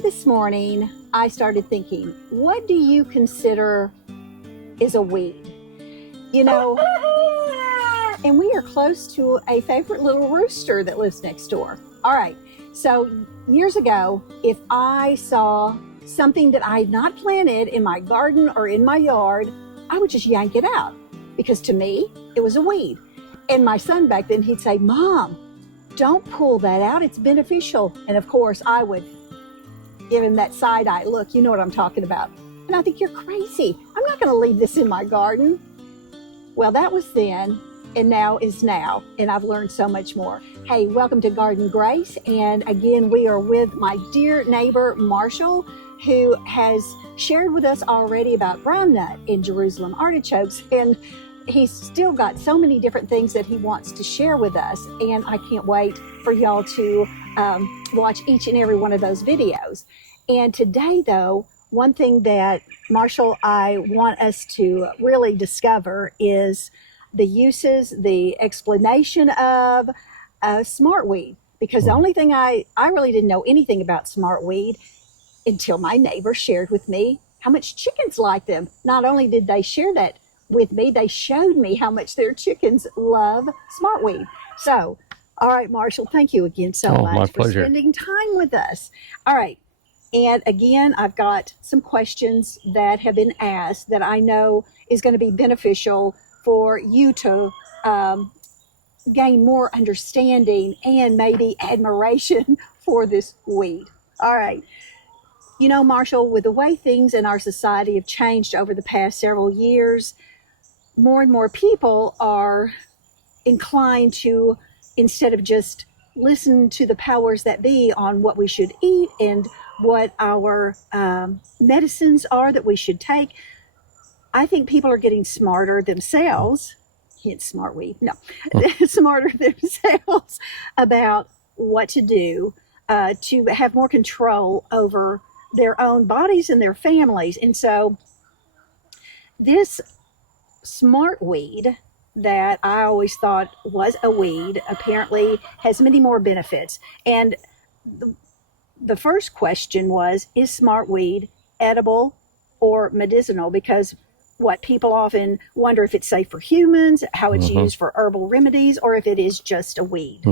this morning I started thinking, what do you consider is a weed? You know, and we are close to a favorite little rooster that lives next door. All right, so years ago, if I saw something that I had not planted in my garden or in my yard, I would just yank it out because to me, it was a weed. And my son back then, he'd say, Mom, don't pull that out, it's beneficial. And of course, I would give him that side eye look, you know what I'm talking about. And I think, you're crazy. I'm not gonna leave this in my garden. Well, that was then, and now is now, and I've learned so much more. Hey, welcome to Garden Grace. And again, we are with my dear neighbor, Marshall, who has shared with us already about groundnut in Jerusalem artichokes. And he's still got so many different things that he wants to share with us. And I can't wait for y'all to watch each and every one of those videos. And today, though, one thing that, Marshall, I want us to really discover is the uses, the explanation of Smartweed. Because the only thing I really didn't know anything about Smartweed until my neighbor shared with me how much chickens like them. Not only did they share that with me, they showed me how much their chickens love Smartweed. So, all right, Marshall, thank you again so much for spending time with us. All right, and again, I've got some questions that have been asked that I know is going to be beneficial for you to gain more understanding and maybe admiration for this weed. All right. You know, Marshall, with the way things in our society have changed over the past several years, more and more people are inclined to, instead of just listen to the powers that be on what we should eat and what our medicines are that we should take, I think people are getting smarter themselves, hence Smartweed, no, smarter themselves about what to do to have more control over their own bodies and their families. And so this Smartweed that I always thought was a weed apparently has many more benefits. And the first question was, is Smartweed edible or medicinal? Because what people often wonder if it's safe for humans, how it's used for herbal remedies, or if it is just a weed.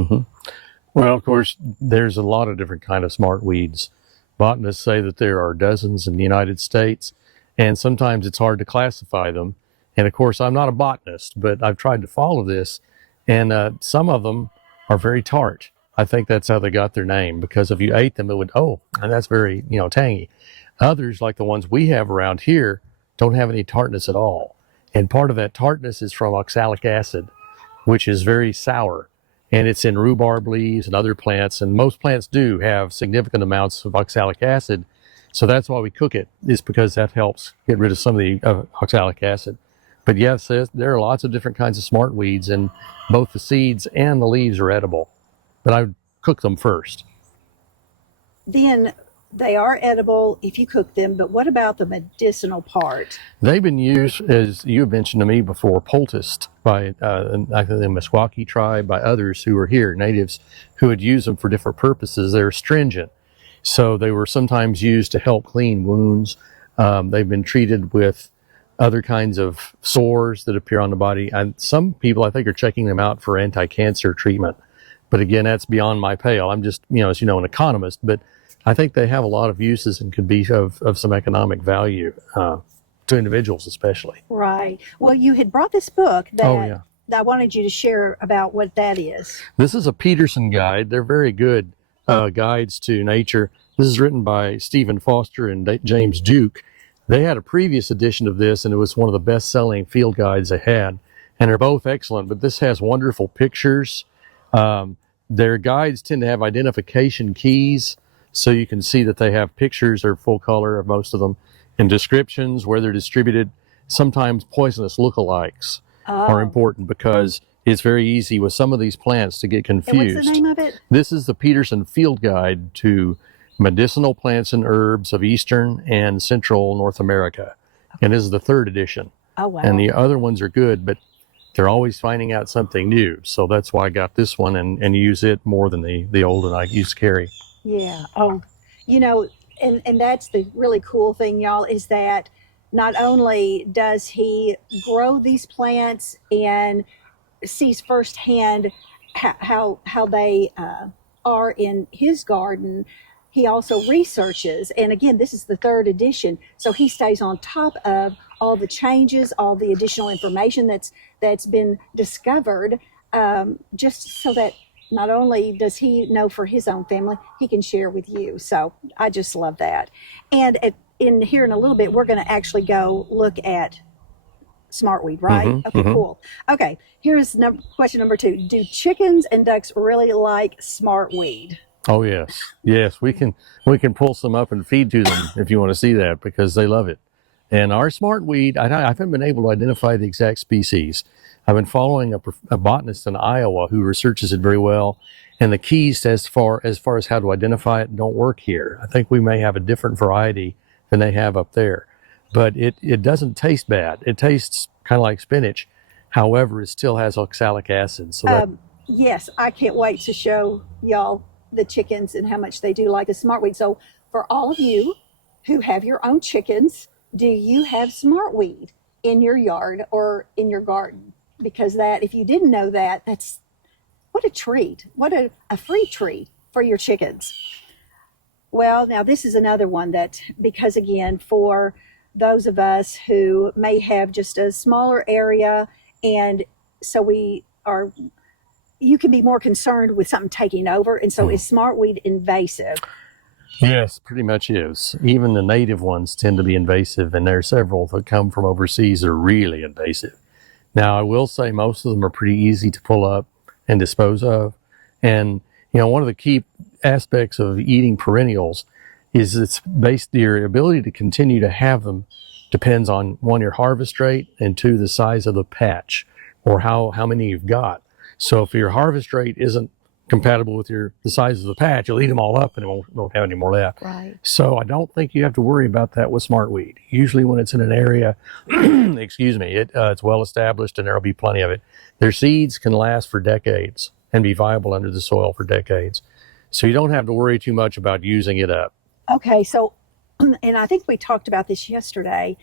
Well, of course, there's a lot of different kind of smartweeds. Botanists say that there are dozens in the United States, and sometimes it's hard to classify them. And of course, I'm not a botanist, but I've tried to follow this, and some of them are very tart. I think that's how they got their name, because if you ate them, it would, and that's very, tangy. Others, like the ones we have around here, don't have any tartness at all. And part of that tartness is from oxalic acid, which is very sour. And it's in rhubarb leaves and other plants. And most plants do have significant amounts of oxalic acid. So that's why we cook it, is because that helps get rid of some of the oxalic acid. But yes, there are lots of different kinds of smartweeds, and both the seeds and the leaves are edible. But I would cook them first. Then they are edible if you cook them, but what about the medicinal part? They've been used, as you mentioned to me before, poulticed by the Meskwaki tribe, by others who were here, natives who had used them for different purposes. They're astringent. So they were sometimes used to help clean wounds. They've been treated with other kinds of sores that appear on the body. And some people, I think, are checking them out for anti-cancer treatment. But again, that's beyond my pale. I'm just, as you know, an economist, but I think they have a lot of uses and could be of some economic value to individuals especially. Right. Well, you had brought this book that I wanted you to share about what that is. This is a Peterson guide. They're very good guides to nature. This is written by Stephen Foster and James Duke. They had a previous edition of this, and it was one of the best-selling field guides they had. And they're both excellent, but this has wonderful pictures. Their guides tend to have identification keys, so you can see that they have pictures, or full color of most of them, and descriptions, where they're distributed. Sometimes poisonous lookalikes are important, because it's very easy with some of these plants to get confused. And what's the name of it? This is the Peterson Field Guide to Medicinal Plants and Herbs of Eastern and Central North America. And this is the 3rd edition. Oh, wow. And the other ones are good, but they're always finding out something new. So that's why I got this one and use it more than the old one I used to carry. Yeah. Oh, you know, and that's the really cool thing, y'all, is that not only does he grow these plants and sees firsthand how they are in his garden, he also researches. And again, this is the third edition, so he stays on top of all the changes, all the additional information that's been discovered, just so that not only does he know for his own family, he can share with you. So I just love that. And in here in a little bit, we're going to actually go look at Smartweed, right? Okay, cool. Okay, here's question number 2. Do chickens and ducks really like Smartweed? Oh yes, yes. We can pull some up and feed to them if you want to see that, because they love it. And our Smartweed, I haven't been able to identify the exact species. I've been following a botanist in Iowa who researches it very well, and the keys as far as how to identify it don't work here. I think we may have a different variety than they have up there, but it doesn't taste bad. It tastes kind of like spinach. However, it still has oxalic acid. So yes, I can't wait to show y'all the chickens and how much they do like the Smartweed. So for all of you who have your own chickens, do you have Smartweed in your yard or in your garden? Because that, if you didn't know that, that's what a treat. What a free treat for your chickens. Well, now this is another one that, because again, for those of us who may have just a smaller area, and so you can be more concerned with something taking over. And so is Smartweed invasive? Yes, pretty much is. Even the native ones tend to be invasive, and there are several that come from overseas that are really invasive. Now, I will say most of them are pretty easy to pull up and dispose of. And, one of the key aspects of eating perennials is your ability to continue to have them depends on, 1, your harvest rate, and 2, the size of the patch or how many you've got. So if your harvest rate isn't compatible with the size of the patch, you'll eat them all up and it won't have any more left. Right. So I don't think you have to worry about that with Smartweed. Usually when it's in an area, excuse me, it's well established and there'll be plenty of it. Their seeds can last for decades and be viable under the soil for decades. So you don't have to worry too much about using it up. Okay, so, and I think we talked about this yesterday.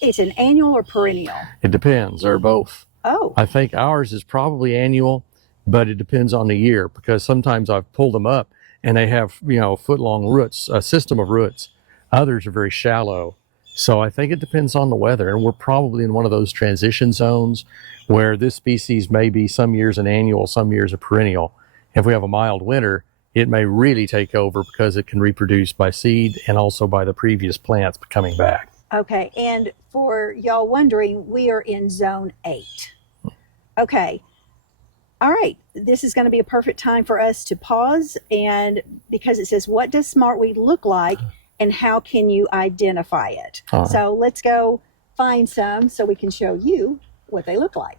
It's an annual or perennial? It depends. They're both. Oh. I think ours is probably annual, but it depends on the year, because sometimes I've pulled them up and they have, foot-long roots, a system of roots. Others are very shallow. So I think it depends on the weather. And we're probably in one of those transition zones where this species may be some years an annual, some years a perennial. If we have a mild winter, it may really take over because it can reproduce by seed and also by the previous plants coming back. Okay, and for y'all wondering, we are in zone 8. Okay. All right, this is going to be a perfect time for us to pause, and because it says, what does Smartweed look like and how can you identify it? So let's go find some so we can show you what they look like.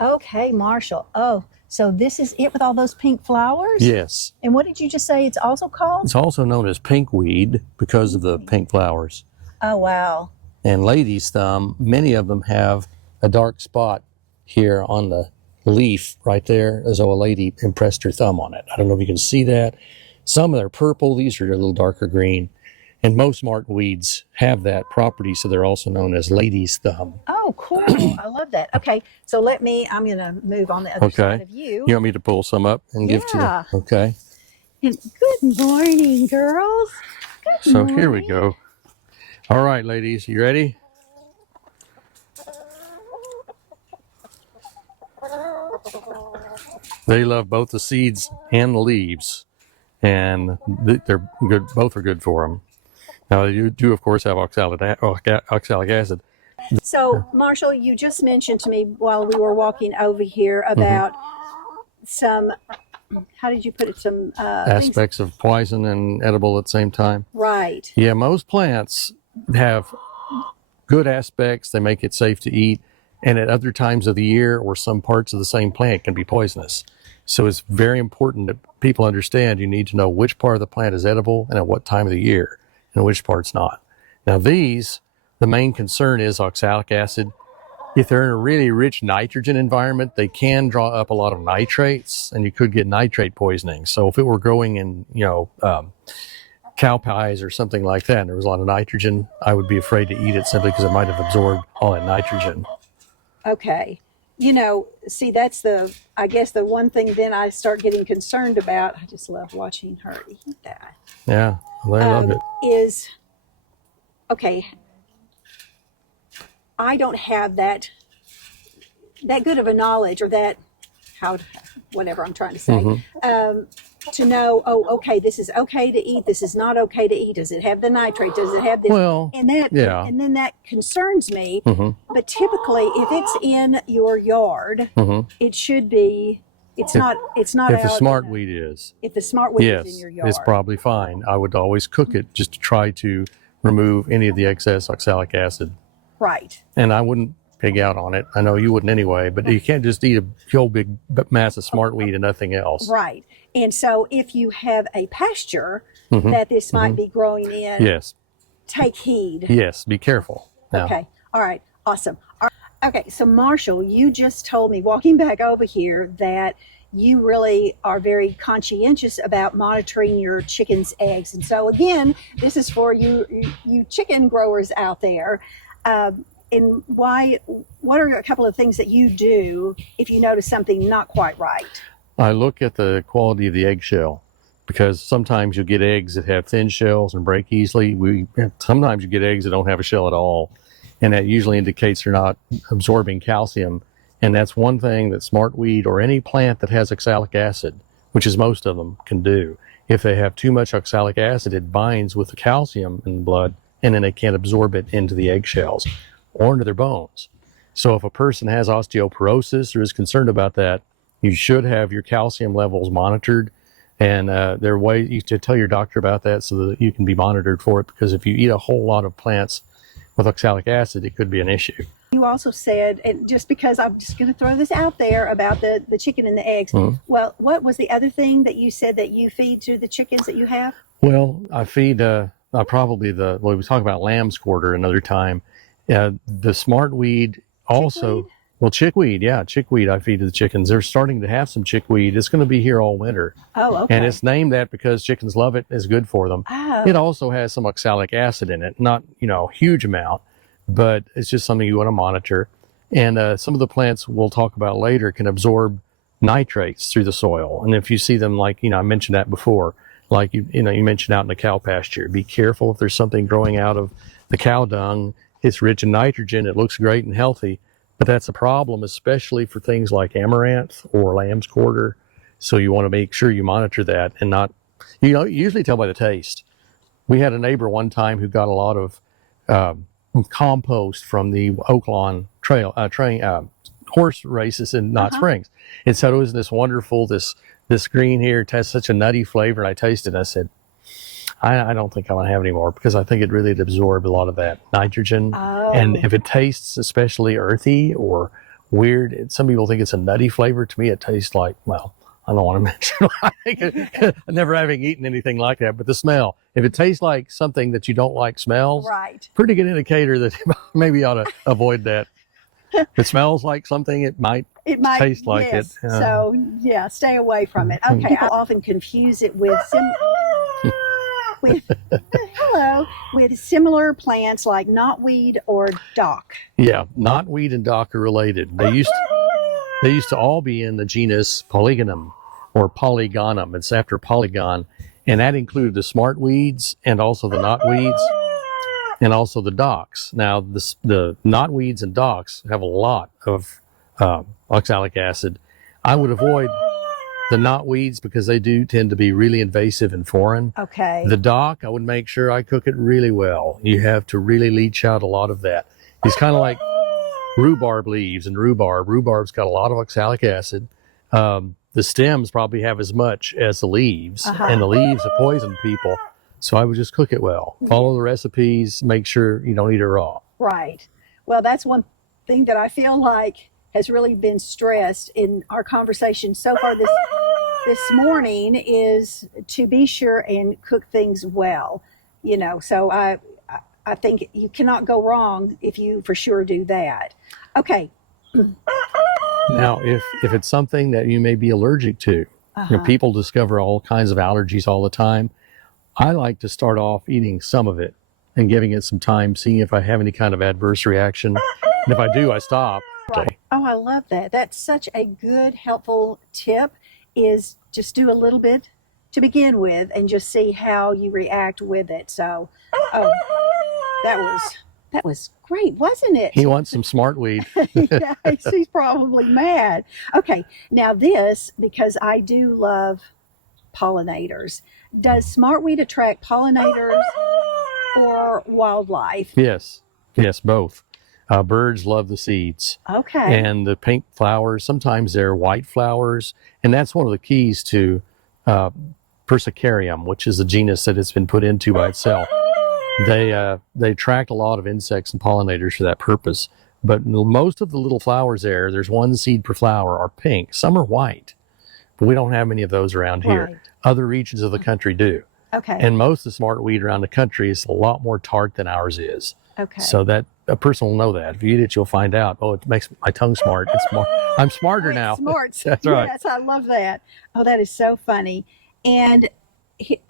Okay, Marshall. Oh, so this is it with all those pink flowers? Yes. And what did you just say it's also called? It's also known as pinkweed because of the pink flowers. Oh, wow. And lady's thumb, many of them have a dark spot here on the leaf right there, as though a lady impressed her thumb on it. I don't know if you can see that. Some are purple. These are a little darker green. And most Smartweeds have that property, so they're also known as lady's thumb. Oh, cool. I love that. Okay, so I'm going to move on the other side of you. You want me to pull some up and give to them? Okay. And good morning, girls. Good morning. Here we go. All right, ladies, you ready? They love both the seeds and the leaves, and they're good. Both are good for them. Now, you do, of course, have oxalic acid. So, Marshall, you just mentioned to me while we were walking over here about some, how did you put it, some aspects of poison and edible at the same time. Right. Yeah, most plants have good aspects. They make it safe to eat. And at other times of the year or some parts of the same plant can be poisonous. So it's very important that people understand you need to know which part of the plant is edible and at what time of the year and which part's not. Now these, the main concern is oxalic acid. If they're in a really rich nitrogen environment, they can draw up a lot of nitrates and you could get nitrate poisoning. So if it were growing in, cow pies or something like that, and there was a lot of nitrogen, I would be afraid to eat it simply because it might have absorbed all that nitrogen. Okay. See, that's I guess the one thing then I start getting concerned about. I just love watching her eat that. Yeah, well, I love it. Is, okay, I don't have that good of a knowledge, or whatever I'm trying to say, to know, okay, this is okay to eat, this is not okay to eat. Does it have the nitrate? Does it have this? Well, and then that concerns me. But typically, if it's in your yard, it should be. It's not. If the Smartweed is. If the Smartweed Yes, is in your yard, it's probably fine. I would always cook it just to try to remove any of the excess oxalic acid. Right. And I wouldn't pig out on it. I know you wouldn't anyway, but you can't just eat a whole big mass of Smartweed and nothing else. Right. And so if you have a pasture that this might be growing in, yes, take heed. Yes, be careful. Now. Okay. All right. Awesome. All right. Okay. So Marshall, you just told me walking back over here that you really are very conscientious about monitoring your chickens' eggs. And so again, this is for you chicken growers out there. And what are a couple of things that you do if you notice something not quite right? I look at the quality of the eggshell, because sometimes you'll get eggs that have thin shells and break easily. Sometimes you get eggs that don't have a shell at all, and that usually indicates they're not absorbing calcium. And that's one thing that Smartweed or any plant that has oxalic acid, which is most of them, can do. If they have too much oxalic acid, it binds with the calcium in the blood, and then they can't absorb it into the eggshells or into their bones. So if a person has osteoporosis or is concerned about that, you should have your calcium levels monitored. And there are ways you should tell your doctor about that so that you can be monitored for it, because if you eat a whole lot of plants with oxalic acid, it could be an issue. You also said, and just because I'm just going to throw this out there about the chicken and the eggs, well, what was the other thing that you said that you feed to the chickens that you have? Well, I feed we talk about lamb's quarter another time. The Smartweed also, chickweed I feed to the chickens. They're starting to have some chickweed. It's going to be here all winter. Oh, okay. And it's named that because chickens love it. It's good for them. Oh. It also has some oxalic acid in it, not, a huge amount, but it's just something you want to monitor. And some of the plants we'll talk about later can absorb nitrates through the soil. And if you see them, like, I mentioned that before, like, you mentioned out in the cow pasture, be careful if there's something growing out of the cow dung. It's rich in nitrogen. It looks great and healthy, but that's a problem, especially for things like amaranth or lamb's quarter. So you want to make sure you monitor that and not, you usually tell by the taste. We had a neighbor one time who got a lot of compost from the Oaklawn horse races in Knott Springs. And so it was this wonderful, this green here, it has such a nutty flavor. And I tasted it. I said, I don't think I want to have any more, because I think it really absorbed a lot of that nitrogen. Oh. And if it tastes especially earthy or weird, some people think it's a nutty flavor. To me, it tastes like, well, I don't want to mention never having eaten anything like that, but the smell, if it tastes like something that you don't like smells, right, pretty good indicator that maybe you ought to avoid that. If it smells like something, it might taste like it. So, stay away from it. Okay, people often confuse it with with similar plants like knotweed or dock. Yeah, knotweed and dock are related. They used to all be in the genus Polygonum or Polygonum. It's after polygon, and that included the Smartweeds and also the knotweeds and also the docks. Now, the knotweeds and docks have a lot of oxalic acid. I would avoid the knotweeds because they do tend to be really invasive and foreign. Okay. The dock, I would make sure I cook it really well. You have to really leach out a lot of that. It's kind of like rhubarb leaves and rhubarb. Rhubarb's got a lot of oxalic acid. The stems probably have as much as the leaves, and the leaves poison people. So I would just cook it well. Follow the recipes. Make sure you don't eat it raw. Right. Well, that's one thing that I feel like has really been stressed in our conversation so far this morning, is to be sure and cook things well. So I think you cannot go wrong if you for sure do that. Okay. Now, if it's something that you may be allergic to, people discover all kinds of allergies all the time. I like to start off eating some of it and giving it some time, seeing if I have any kind of adverse reaction. And if I do, I stop. Right. Oh, I love that. That's such a good, helpful tip, is just do a little bit to begin with and just see how you react with it. So, oh, that was great, wasn't it? He wants some Smartweed. Yeah, he's probably mad. Okay, now this, because I do love pollinators. Does Smartweed attract pollinators or wildlife? Yes, both. Birds love the seeds. Okay. And the pink flowers, sometimes they're white flowers. And that's one of the keys to Persicarium, which is a genus that it's been put into by itself. They attract a lot of insects and pollinators for that purpose. But most of the little flowers there's one seed per flower, are pink. Some are white, but we don't have many of those around here. Right. Other regions of the country do. Okay. And most of the smartweed around the country is a lot more tart than ours is. Okay. So that a person will know that. If you eat it, you'll find out, oh, it makes my tongue smart. It's smart. I'm smarter now. Smart. That's right. Yes, I love that. Oh, that is so funny. And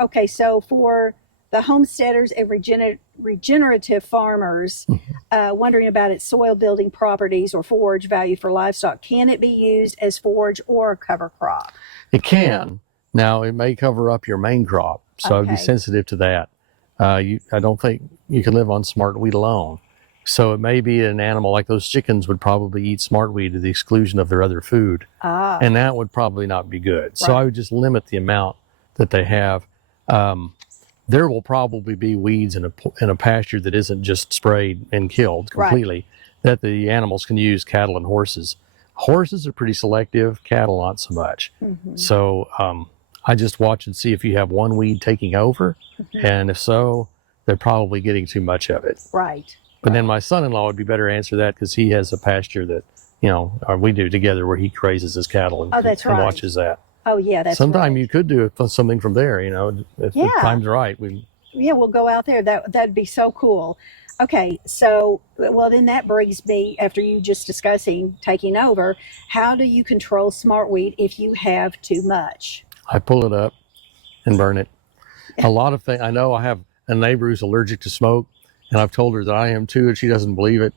okay, so for the homesteaders and regenerative farmers wondering about its soil building properties or forage value for livestock, can it be used as forage or cover crop? It can. Now, it may cover up your main crop, so I'd be sensitive to that. I don't think you can live on smartweed alone. So it may be an animal like those chickens would probably eat smartweed to the exclusion of their other food. And that would probably not be good. Right. So I would just limit the amount that they have. There will probably be weeds in a pasture that isn't just sprayed and killed completely, that the animals can use, cattle and horses. Horses are pretty selective, cattle not so much. So I just watch and see if you have one weed taking over, and if so, they're probably getting too much of it. Right. But then my son-in-law would be better to answer that, because he has a pasture that, we do together where he grazes his cattle and, and watches that. Oh, yeah, that's Sometime you could do something from there, if the time's right. We'll go out there. That'd be so cool. Okay, so, well, then that brings me, after you just discussing taking over, how do you control smartweed if you have too much? I pull it up and burn it. A lot of things. I know I have a neighbor who's allergic to smoke, and I've told her that I am too, and she doesn't believe it.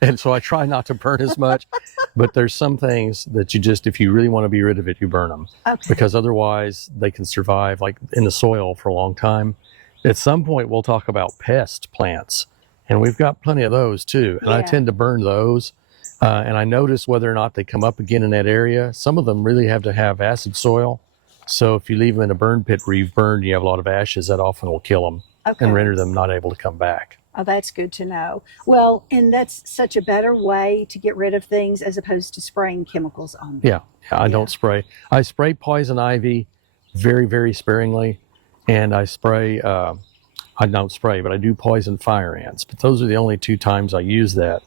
And so I try not to burn as much, but there's some things that if you really want to be rid of it, you burn them. Because otherwise they can survive like in the soil for a long time. At some point we'll talk about pest plants, and we've got plenty of those too. And I tend to burn those. And I notice whether or not they come up again in that area. Some of them really have to have acid soil. So if you leave them in a burn pit where you've burned, you have a lot of ashes, that often will kill them and render them not able to come back. Oh, that's good to know. Well, and that's such a better way to get rid of things as opposed to spraying chemicals on them. Yeah, I don't spray. I spray poison ivy very, very sparingly. And I spray, I don't spray, but I do poison fire ants. But those are the only two times I use that.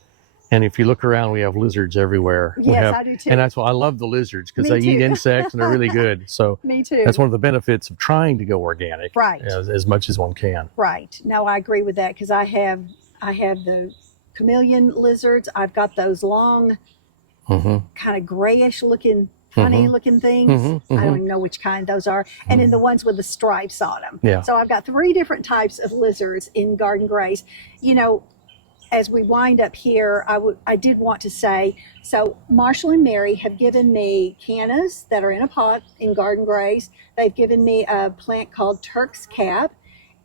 And if you look around, we have lizards everywhere. Yes, I do too. And that's why I love the lizards, because they eat insects and they're really good. So Me too. That's one of the benefits of trying to go organic, Right. as much as one can. Right. No, I agree with that, because I have the chameleon lizards. I've got those long, kind of grayish looking, funny looking things. I don't even know which kind those are. And then the ones with the stripes on them. Yeah. So I've got 3 different types of lizards in garden grays. As we wind up here, I did want to say, so Marshall and Mary have given me cannas that are in a pot in garden grays. They've given me a plant called Turk's Cap,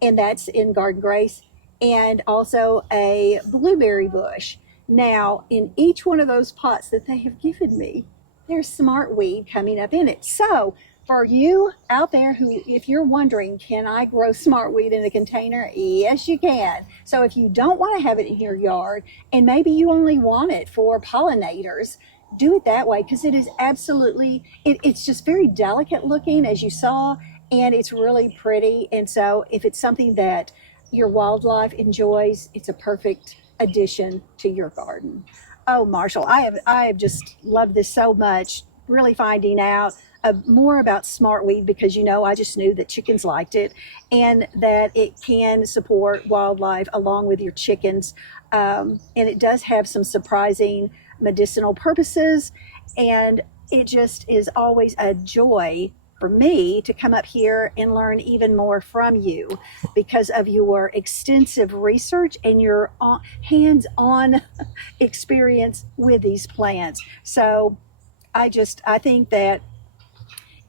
and that's in garden grays, and also a blueberry bush. Now, in each one of those pots that they have given me, there's smartweed coming up in it. So for you out there who, if you're wondering, can I grow smartweed in a container? Yes, you can. So if you don't want to have it in your yard, and maybe you only want it for pollinators, do it that way, because it is absolutely, it's just very delicate looking, as you saw, and it's really pretty. And so if it's something that your wildlife enjoys, it's a perfect addition to your garden. Oh, Marshall, I have just loved this so much, really finding out more about smartweed, because I just knew that chickens liked it, and that it can support wildlife along with your chickens, and it does have some surprising medicinal purposes, and it just is always a joy for me to come up here and learn even more from you because of your extensive research and your hands-on experience with these plants. So I think that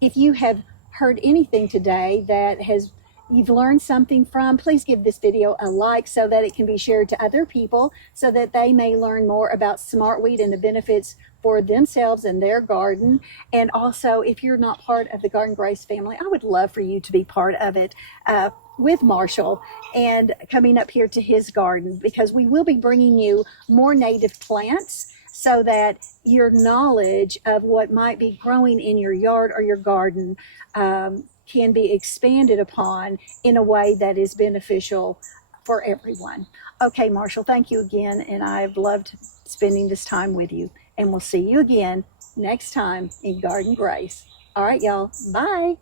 if you have heard anything today that you've learned something from, please give this video a like so that it can be shared to other people so that they may learn more about Smartweed and the benefits for themselves and their garden. And also, if you're not part of the Garden Grace family, I would love for you to be part of it with Marshall and coming up here to his garden, because we will be bringing you more native plants so that your knowledge of what might be growing in your yard or your garden can be expanded upon in a way that is beneficial for everyone. Okay, Marshall, thank you again, and I've loved spending this time with you. And we'll see you again next time in Garden Grace. All right, y'all. Bye.